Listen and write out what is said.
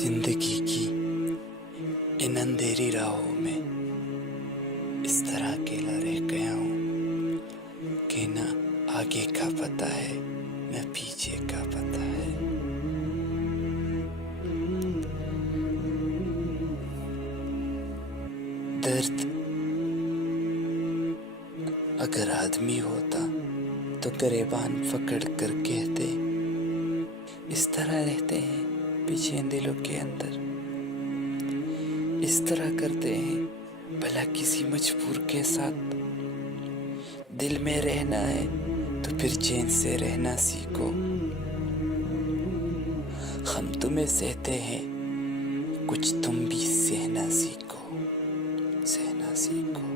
जिंदगी की इन अंधेरी राहों में इस तरह अकेला रह गया हूँ कि न आगे का पता है न पीछे का पता है। दर्द अगर आदमी होता तो गरेबान पकड़ कर कहते, इस तरह रहते हैं पीछे दिलों के अंदर, इस तरह करते हैं भला किसी मजबूर के साथ। दिल में रहना है तो फिर चैन से रहना सीखो। हम तुम्हें सहते हैं, कुछ तुम भी सहना सीखो, सहना सीखो।